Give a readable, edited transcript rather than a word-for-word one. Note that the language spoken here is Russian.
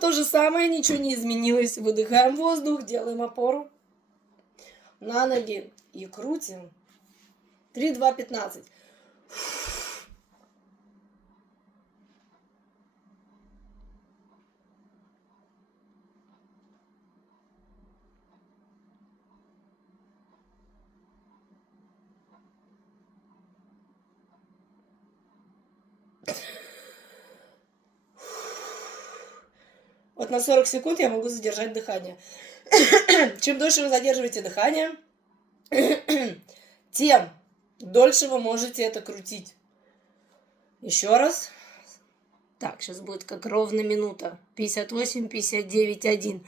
то же самое, ничего не изменилось. Выдыхаем воздух, делаем опору на ноги и крутим. 3, 2, 15. Вот на 40 секунд я могу задержать дыхание. Чем дольше вы задерживаете дыхание, тем дольше вы можете это крутить. Еще раз. Так, сейчас будет как ровно минута. 58, 59, 1.